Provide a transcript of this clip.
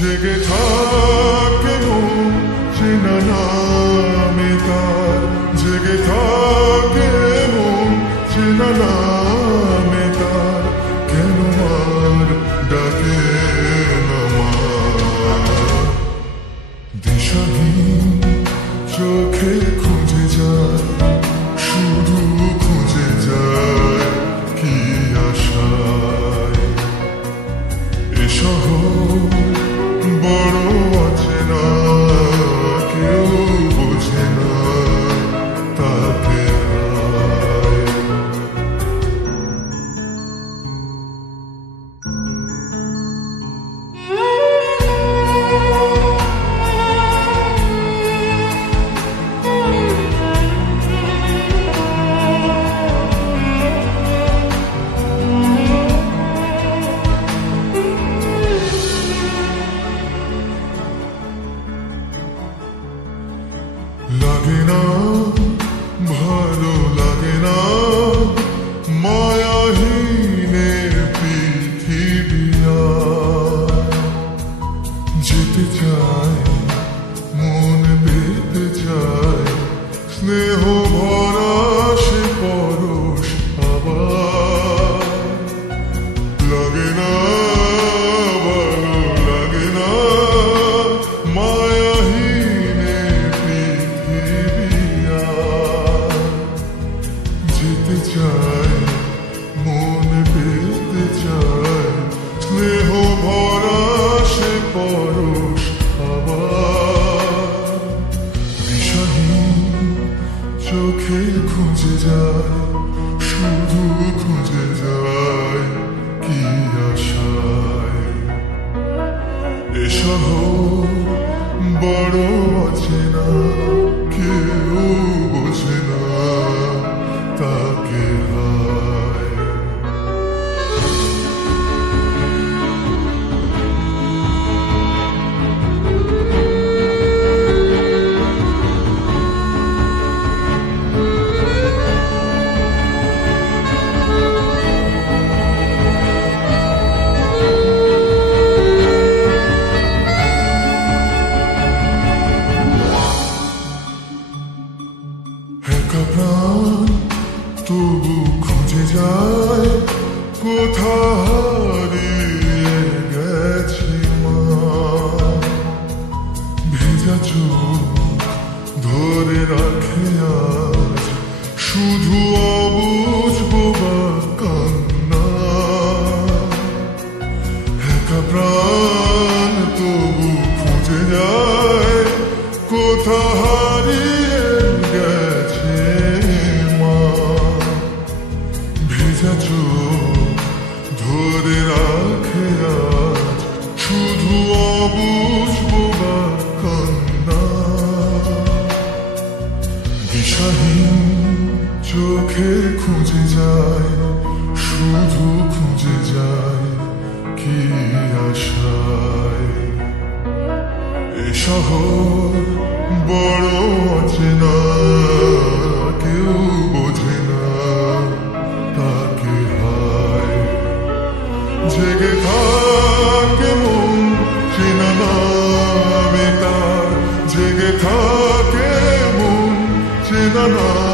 জেগে থাকে মন চেনা নামে তার, জেগে থাকে মন চেনা নামে তার, কেন আর ডাকে না মা? দিশাহীন চোখে খুঁজে যায়, শুধু খুঁজে যায় কি আশায়। এ শহর বড় অচেনা, কেউ বোঝে না তাকে হায়। লাগে না ভালো লাগে না মায়াহীনের পৃথিবী, যেতে চায় মন পেতে চায়, স্নেহ ভরা সে পরশ আবার। লাগে না ভালো লাগে না মায়াহীনের পৃথিবী, যেতে চায় মন পেতে চায়, স্নেহ ভরা সে পরশ আবার। দিশাহীন চোখে খুঁজে যায়, শুধু খুঁজে যায় কি আশায়। এ শহর বড় অচেনা, কেউ বোঝে না তাকে হায়। একা প্রাণ তবু খুঁজে যায়, কোথা হারিয়ে গেছে মা। ভেজা চোখ ধরে রাখে আজ, শুধু অবুঝ বোবা কান্না। একা প্রাণ তবু খুঁজে যায়, কোথা হারিয়ে গেছে মা। ভেজা চোখ ধরে রাখে আজ, শুধু অবুঝ বোবা কান্না। দিশাহীন চোখে খুঁজে যায়, শুধু খুঁজে যায় কি আশায়। এ শহর বড় অচেনা, কেউ বোঝে না তাকে হায়। জেগে থাকে মন চেনা নামে তার, জেগে থাকে মন চেনা নামে